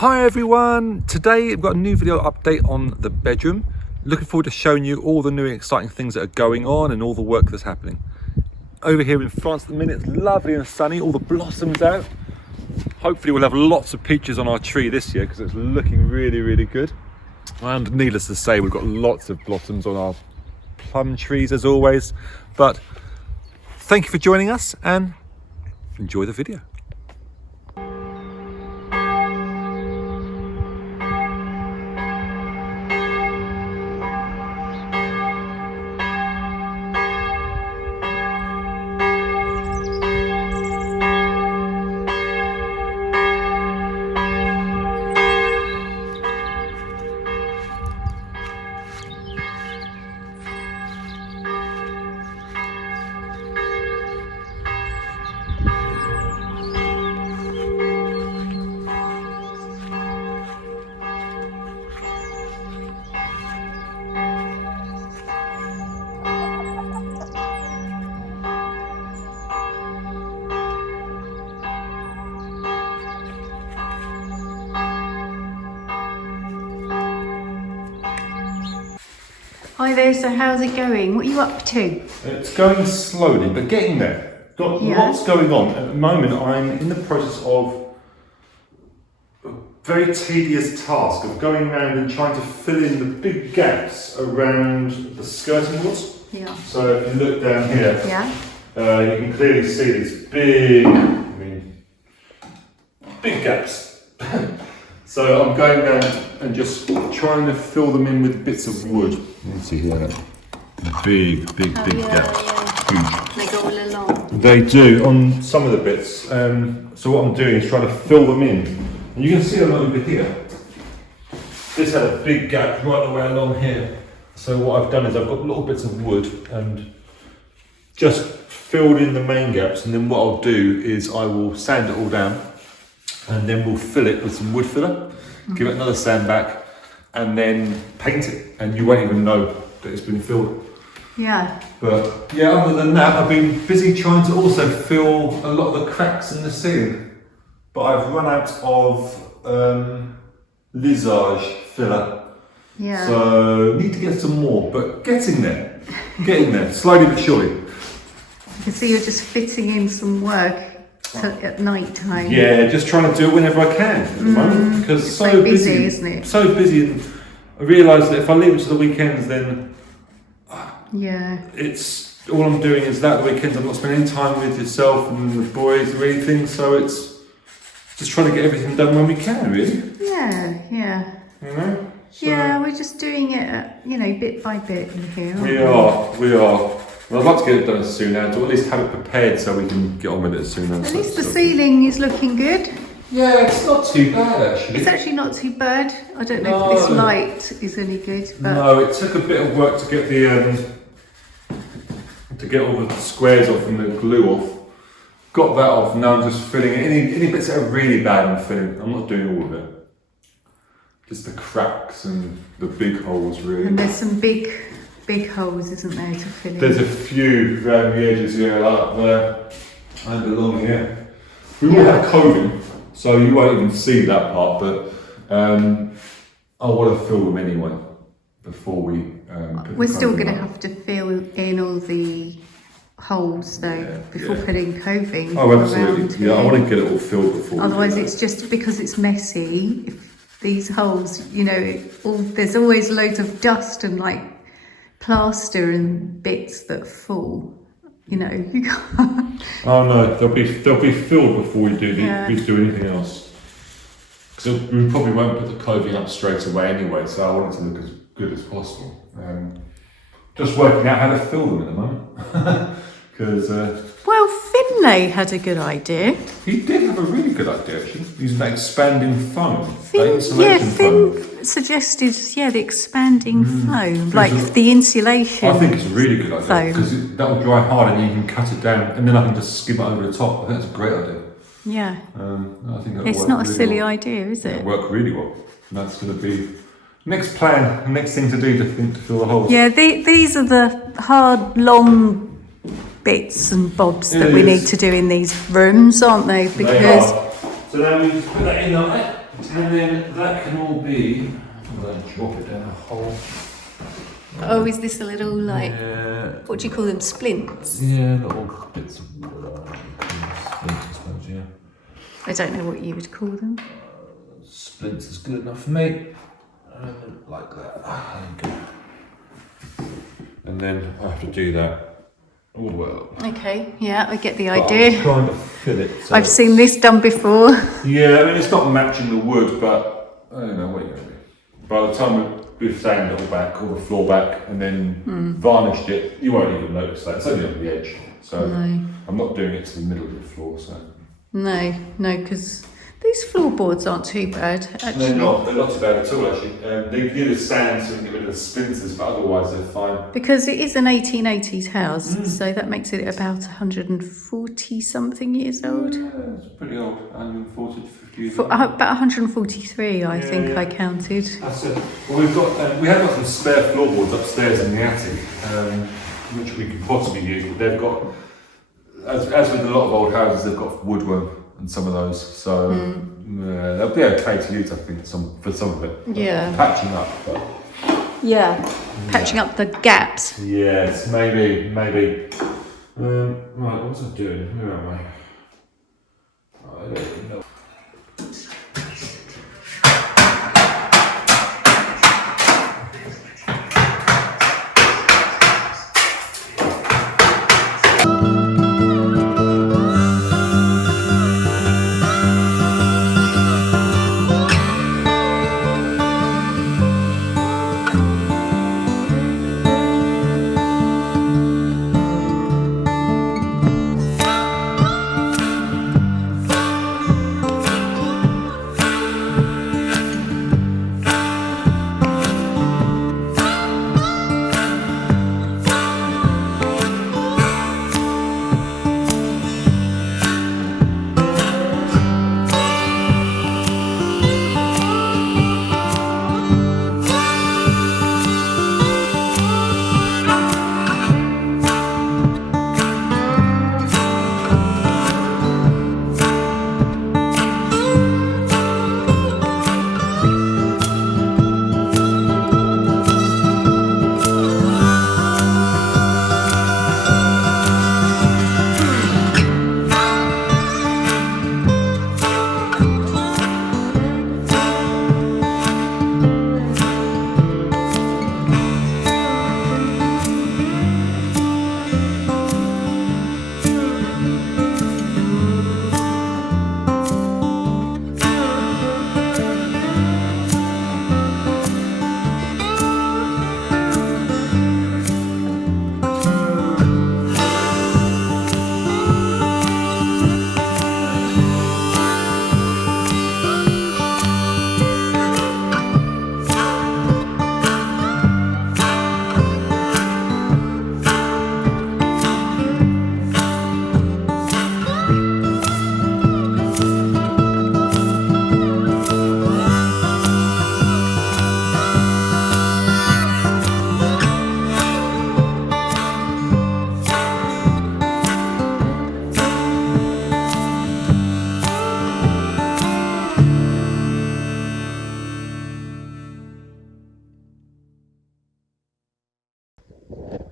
Hi everyone, today we've got a new video update on the bedroom. Looking forward to showing you all the new and exciting things that are going on and all the work that's happening. Over here in France at the minute, it's lovely and sunny, all the blossoms out. Hopefully we'll have lots of peaches on our tree this year because it's looking really good. And needless to say, we've got lots of blossoms on our plum trees as always. But thank you for joining us and enjoy the video. Hi there, so how's it going? What are you up to? It's going slowly, but getting there. Got lots going on. At the moment, I'm in the process of a very tedious task of going around and trying to fill in the big gaps around the skirting boards. Yeah. So if you look down here, you can clearly see these big gaps. So I'm going down and just trying to fill them in with bits of wood. You can see here, big gaps, huge. They go all along. They do on some of the bits. So what I'm doing is trying to fill them in. And you can see them over here. This had a big gap right the way along here. So what I've done is I've got little bits of wood and just filled in the main gaps. And then what I'll do is I will sand it all down. And then we'll fill it with some wood filler, give it another sand back, and then paint it, and you won't even know that it's been filled. Yeah. But yeah, other than that, I've been busy trying to also fill a lot of the cracks in the ceiling. But I've run out of Lisage filler. Yeah. So need to get some more, but getting there, slowly but surely. I can see you're just fitting in some work at night time. Yeah, just trying to do it whenever I can at the moment because it's so busy, isn't it? So busy, and I realise that if I leave it to the weekends, then it's all I'm doing is that the weekends. I'm not spending time with yourself and the boys or anything. So it's just trying to get everything done when we can, really. Yeah. You know. So we're just doing it, bit by bit in here. We are. Well, I'd like to get it done as soon as, or at least have it prepared so we can get on with it as soon as. At least the ceiling is looking good. Yeah, it's not too bad actually. It's actually not too bad. I don't know if this light is any good. But no, it took a bit of work to get the all the squares off and the glue off. Got that off. Now I'm just filling it. Any bits that are really bad, I'm filling. I'm not doing all of it. Just the cracks and the big holes, really. And there's some big holes, isn't there, to fill in? There's a few around the edges here, like up there and along here. We will have coving, so you won't even see that part, but I want to fill them anyway before we We're still going to have to fill in all the holes though before putting coving. Oh, absolutely. Yeah, I want to get it all filled before. Otherwise, it's just because it's messy. If these holes, there's always loads of dust and plaster and bits that fall. You can't. Oh no, they'll be filled before we do anything else. Because we probably won't put the clothing up straight away anyway, so I want it to look as good as possible. Just working out how to fill them at the moment. Because well, Finlay had a good idea. He did have a really good idea actually, using that expanding foam. Finn suggested the expanding foam, like the insulation. I think it's a really good idea because that will dry hard and you can cut it down and then I can just skim it over the top. I think that's a great idea. Yeah. I think it's not a silly idea, is it? It'll work really well. And that's going to be next plan, next thing to do to fill the holes. Yeah, these are the hard, long bits and bobs that we need to do in these rooms, aren't they? Because they are. So now we just put that in like that. And then that can all be, I'm going to drop it down a hole. Oh, is this a little like, Yeah. what do you call them, splints? Yeah, little bits of splints, I suppose, yeah. I don't know what you would call them. Splints is good enough for me. Like that. There you go. And then I have to do that. Oh well. Okay, yeah, I get the But idea. I'm trying to fill it. So I've seen this done before. yeah, I mean it's not matching the wood, but I don't know what you're going to do. By the time we've sanded it all back, all the floor back, and then varnished it, you won't even notice that. It's only on the edge. So No. I'm not doing it to the middle of the floor. So No, because these floorboards aren't too bad, actually. they're not too bad at all actually. They give us sand so we can get rid of the splinters, but otherwise they're fine. Because it is an 1880s house, so that makes it about 140 something years old. Yeah, it's pretty old, 140 to 50 years For, old. about 143, I think yeah. I counted. That's it. Well, we have got some spare floorboards upstairs in the attic, which we could possibly use, but they've got, as with a lot of old houses, they've got woodworm and some of those, so they'll be okay to use, I think, for some of it. Yeah. Patching up, but Yeah, patching up the gaps. yes, maybe. Right, what was I doing? Where am I? I don't even know.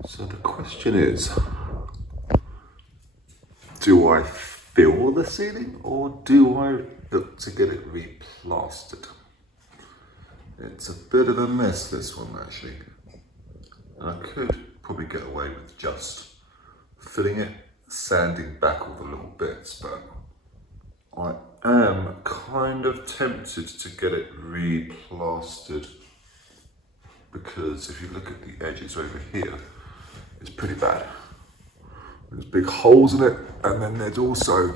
So the question is, do I fill the ceiling or do I look to get it replastered? It's a bit of a mess, this one actually. And I could probably get away with just filling it, sanding back all the little bits, but I am kind of tempted to get it replastered, because if you look at the edges over here, it's pretty bad. There's big holes in it, and then there's also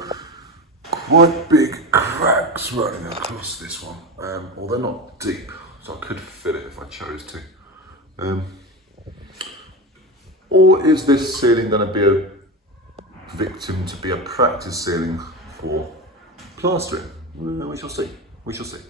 quite big cracks running across this one. Well, they're not deep, so I could fit it if I chose to. Or is this ceiling going to be a victim to be a practice ceiling for plastering? We shall see. We shall see.